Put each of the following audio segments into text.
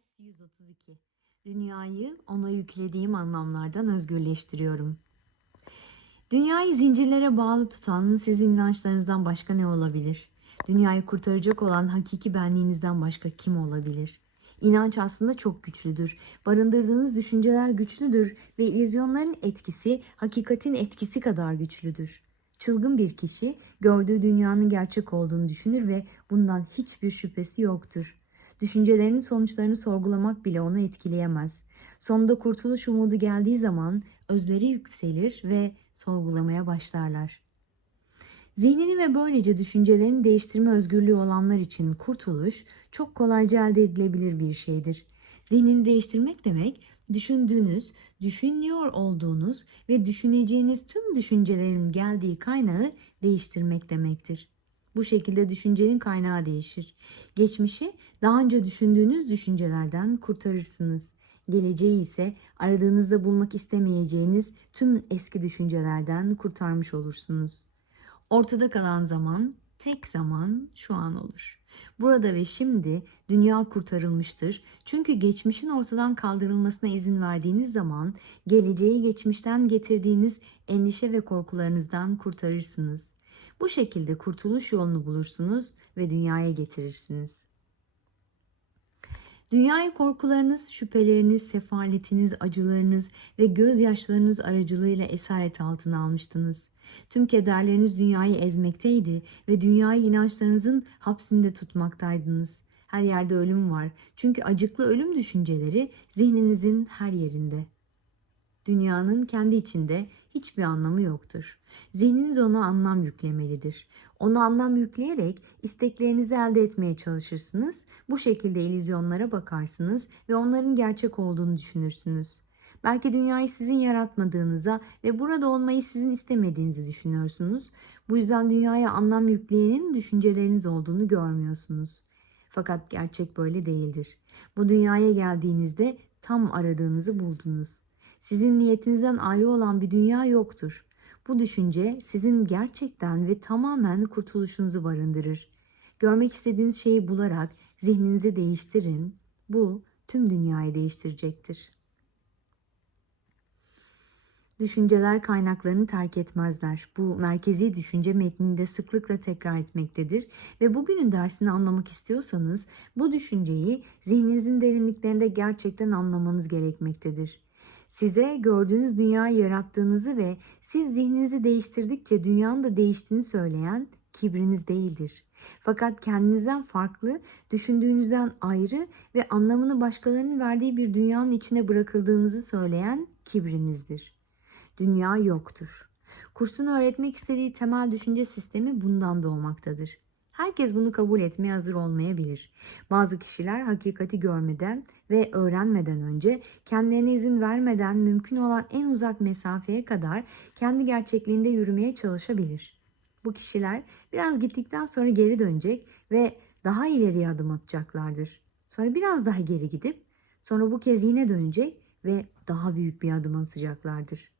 Ders 132. Dünyayı ona yüklediğim anlamlardan özgürleştiriyorum. Dünyayı zincirlere bağlı tutan sizin inançlarınızdan başka ne olabilir? Dünyayı kurtaracak olan hakiki benliğinizden başka kim olabilir? İnanç aslında çok güçlüdür. Barındırdığınız düşünceler güçlüdür ve illüzyonların etkisi hakikatin etkisi kadar güçlüdür. Çılgın bir kişi gördüğü dünyanın gerçek olduğunu düşünür ve bundan hiçbir şüphesi yoktur. Düşüncelerinin sonuçlarını sorgulamak bile onu etkileyemez. Sonunda kurtuluş umudu geldiği zaman özleri yükselir ve sorgulamaya başlarlar. Zihnini ve böylece düşüncelerini değiştirme özgürlüğü olanlar için kurtuluş çok kolayca elde edilebilir bir şeydir. Zihnini değiştirmek demek düşündüğünüz, düşünüyor olduğunuz ve düşüneceğiniz tüm düşüncelerin geldiği kaynağı değiştirmek demektir. Bu şekilde düşüncenin kaynağı değişir. Geçmişi daha önce düşündüğünüz düşüncelerden kurtarırsınız. Geleceği ise aradığınızda bulmak istemeyeceğiniz tüm eski düşüncelerden kurtarmış olursunuz. Ortada kalan zaman tek zaman şu an olur. Burada ve şimdi dünya kurtarılmıştır. Çünkü geçmişin ortadan kaldırılmasına izin verdiğiniz zaman geleceği geçmişten getirdiğiniz endişe ve korkularınızdan kurtarırsınız. Bu şekilde kurtuluş yolunu bulursunuz ve dünyaya getirirsiniz. Dünyayı korkularınız, şüpheleriniz, sefaletiniz, acılarınız ve gözyaşlarınız aracılığıyla esaret altına almıştınız. Tüm kederleriniz dünyayı ezmekteydi ve dünyayı inançlarınızın hapsinde tutmaktaydınız. Her yerde ölüm var. Çünkü acıklı ölüm düşünceleri zihninizin her yerinde. Dünyanın kendi içinde hiçbir anlamı yoktur. Zihniniz ona anlam yüklemelidir. Ona anlam yükleyerek isteklerinizi elde etmeye çalışırsınız. Bu şekilde illüzyonlara bakarsınız ve onların gerçek olduğunu düşünürsünüz. Belki dünyayı sizin yaratmadığınıza ve burada olmayı sizin istemediğinizi düşünüyorsunuz. Bu yüzden dünyaya anlam yükleyenin düşünceleriniz olduğunu görmüyorsunuz. Fakat gerçek böyle değildir. Bu dünyaya geldiğinizde tam aradığınızı buldunuz. Sizin niyetinizden ayrı olan bir dünya yoktur. Bu düşünce sizin gerçekten ve tamamen kurtuluşunuzu barındırır. Görmek istediğiniz şeyi bularak zihninizi değiştirin. Bu tüm dünyayı değiştirecektir. Düşünceler kaynaklarını terk etmezler. Bu merkezi düşünce metninde sıklıkla tekrar etmektedir ve bugünün dersini anlamak istiyorsanız bu düşünceyi zihninizin derinliklerinde gerçekten anlamanız gerekmektedir. Size gördüğünüz dünyayı yarattığınızı ve siz zihninizi değiştirdikçe dünyanın da değiştiğini söyleyen kibriniz değildir. Fakat kendinizden farklı, düşündüğünüzden ayrı ve anlamını başkalarının verdiği bir dünyanın içine bırakıldığınızı söyleyen kibrinizdir. Dünya yoktur. Kursun öğretmek istediği temel düşünce sistemi bundan doğmaktadır. Herkes bunu kabul etmeye hazır olmayabilir. Bazı kişiler hakikati görmeden ve öğrenmeden önce kendilerine izin vermeden mümkün olan en uzak mesafeye kadar kendi gerçekliğinde yürümeye çalışabilir. Bu kişiler biraz gittikten sonra geri dönecek ve daha ileriye adım atacaklardır. Sonra biraz daha geri gidip sonra bu kez yine dönecek ve daha büyük bir adım atacaklardır.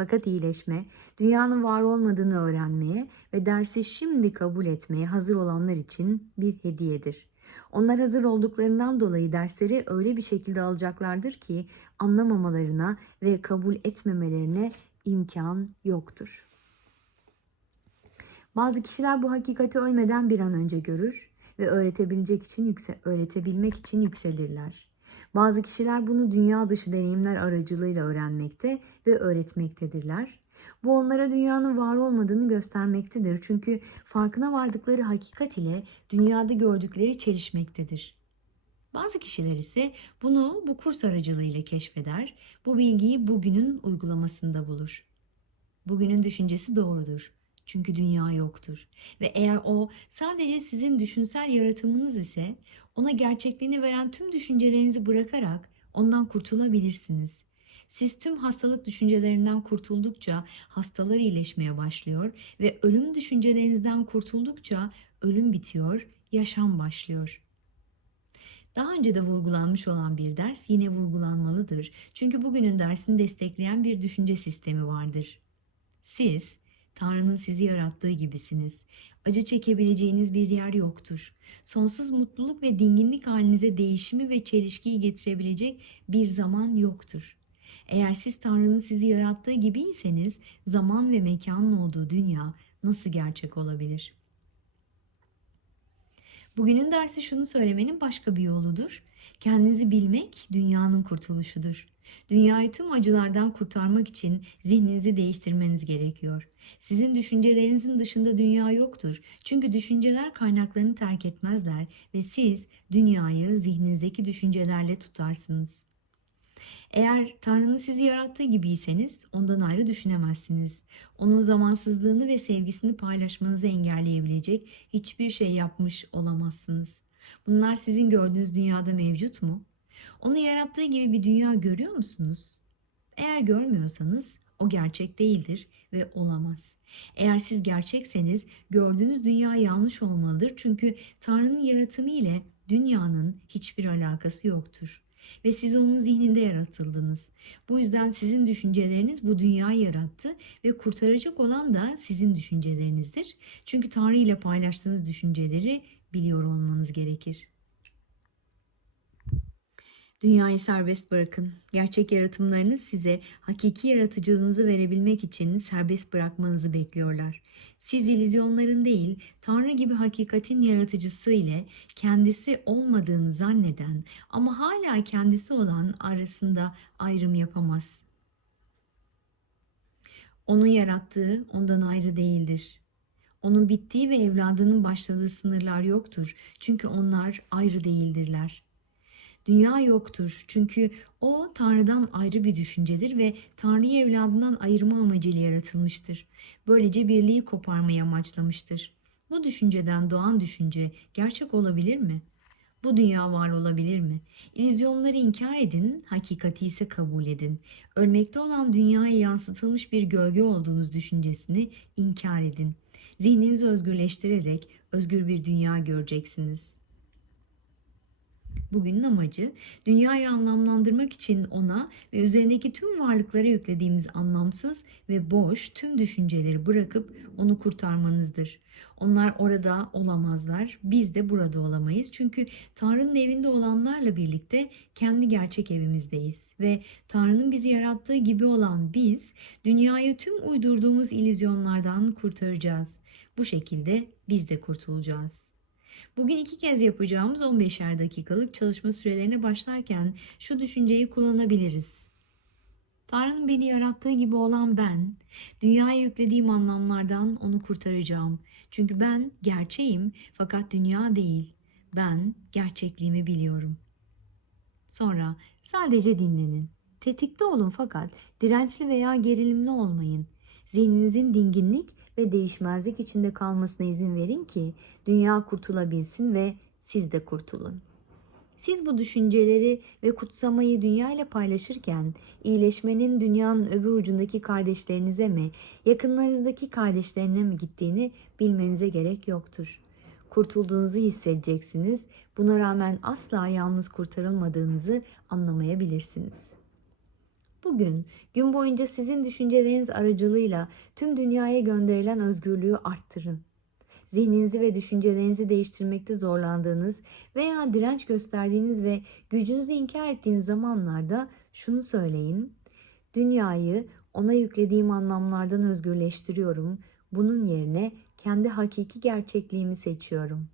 Fakat iyileşme, dünyanın var olmadığını öğrenmeye ve dersi şimdi kabul etmeye hazır olanlar için bir hediyedir. Onlar hazır olduklarından dolayı dersleri öyle bir şekilde alacaklardır ki anlamamalarına ve kabul etmemelerine imkan yoktur. Bazı kişiler bu hakikati ölmeden bir an önce görür ve öğretebilecek için yükse öğretebilmek için yükselirler. Bazı kişiler bunu dünya dışı deneyimler aracılığıyla öğrenmekte ve öğretmektedirler. Bu onlara dünyanın var olmadığını göstermektedir. Çünkü farkına vardıkları hakikat ile dünyada gördükleri çelişmektedir. Bazı kişiler ise bunu bu kurs aracılığıyla keşfeder, bu bilgiyi bugünün uygulamasında bulur. Bugünün düşüncesi doğrudur. Çünkü dünya yoktur. Ve eğer o sadece sizin düşünsel yaratımınız ise ona gerçekliğini veren tüm düşüncelerinizi bırakarak ondan kurtulabilirsiniz. Siz tüm hastalık düşüncelerinden kurtuldukça hastalar iyileşmeye başlıyor ve ölüm düşüncelerinizden kurtuldukça ölüm bitiyor, yaşam başlıyor. Daha önce de vurgulanmış olan bir ders yine vurgulanmalıdır. Çünkü bugünün dersini destekleyen bir düşünce sistemi vardır. Siz Tanrı'nın sizi yarattığı gibisiniz. Acı çekebileceğiniz bir yer yoktur. Sonsuz mutluluk ve dinginlik halinize değişimi ve çelişkiyi getirebilecek bir zaman yoktur. Eğer siz Tanrı'nın sizi yarattığı gibiyseniz zaman ve mekanın olduğu dünya nasıl gerçek olabilir? Bugünün dersi şunu söylemenin başka bir yoludur. Kendinizi bilmek dünyanın kurtuluşudur. Dünyayı tüm acılardan kurtarmak için zihninizi değiştirmeniz gerekiyor. Sizin düşüncelerinizin dışında dünya yoktur. Çünkü düşünceler kaynaklarını terk etmezler ve siz dünyayı zihninizdeki düşüncelerle tutarsınız. Eğer Tanrı'nın sizi yarattığı gibiyseniz ondan ayrı düşünemezsiniz. Onun zamansızlığını ve sevgisini paylaşmanızı engelleyebilecek hiçbir şey yapmış olamazsınız. Bunlar sizin gördüğünüz dünyada mevcut mu? Onu yarattığı gibi bir dünya görüyor musunuz? Eğer görmüyorsanız o gerçek değildir ve olamaz. Eğer siz gerçekseniz gördüğünüz dünya yanlış olmalıdır çünkü Tanrı'nın yaratımı ile dünyanın hiçbir alakası yoktur. Ve siz onun zihninde yaratıldınız. Bu yüzden sizin düşünceleriniz bu dünyayı yarattı ve kurtaracak olan da sizin düşüncelerinizdir. Çünkü Tanrı ile paylaştığınız düşünceleri biliyor olmanız gerekir. Dünyayı serbest bırakın. Gerçek yaratımlarınız size hakiki yaratıcılığınızı verebilmek için serbest bırakmanızı bekliyorlar. Siz illüzyonların değil, Tanrı gibi hakikatin yaratıcısı ile kendisi olmadığını zanneden ama hala kendisi olan arasında ayrım yapamaz. Onun yarattığı ondan ayrı değildir. Onun bittiği ve evladının başladığı sınırlar yoktur. Çünkü onlar ayrı değildirler. Dünya yoktur çünkü o Tanrı'dan ayrı bir düşüncedir ve Tanrı'yı evladından ayırma amacıyla yaratılmıştır. Böylece birliği koparmayı amaçlamıştır. Bu düşünceden doğan düşünce gerçek olabilir mi? Bu dünya var olabilir mi? İllüzyonları inkar edin, hakikati ise kabul edin. Ölmekte olan dünyaya yansıtılmış bir gölge olduğunuz düşüncesini inkar edin. Zihninizi özgürleştirerek özgür bir dünya göreceksiniz. Bugünün amacı dünyayı anlamlandırmak için ona ve üzerindeki tüm varlıklara yüklediğimiz anlamsız ve boş tüm düşünceleri bırakıp onu kurtarmanızdır. Onlar orada olamazlar, biz de burada olamayız. Çünkü Tanrı'nın evinde olanlarla birlikte kendi gerçek evimizdeyiz. Ve Tanrı'nın bizi yarattığı gibi olan biz, dünyayı tüm uydurduğumuz illüzyonlardan kurtaracağız. Bu şekilde biz de kurtulacağız. Bugün iki kez yapacağımız 15'er dakikalık çalışma sürelerine başlarken şu düşünceyi kullanabiliriz. Tanrı'nın beni yarattığı gibi olan ben, dünyaya yüklediğim anlamlardan onu kurtaracağım. Çünkü ben gerçeğim fakat dünya değil. Ben gerçekliğimi biliyorum. Sonra sadece dinlenin. Tetikte olun fakat dirençli veya gerilimli olmayın. Zihninizin dinginlik ve değişmezlik içinde kalmasına izin verin ki dünya kurtulabilsin ve siz de kurtulun. Siz bu düşünceleri ve kutsamayı dünya ile paylaşırken iyileşmenin dünyanın öbür ucundaki kardeşlerinize mi, yakınlarınızdaki kardeşlerine mi gittiğini bilmenize gerek yoktur. Kurtulduğunuzu hissedeceksiniz. Buna rağmen asla yalnız kurtarılmadığınızı anlamayabilirsiniz. Bugün gün boyunca sizin düşünceleriniz aracılığıyla tüm dünyaya gönderilen özgürlüğü arttırın. Zihninizi ve düşüncelerinizi değiştirmekte zorlandığınız veya direnç gösterdiğiniz ve gücünüzü inkar ettiğiniz zamanlarda şunu söyleyin. Dünyayı ona yüklediğim anlamlardan özgürleştiriyorum. Bunun yerine kendi hakiki gerçekliğimi seçiyorum.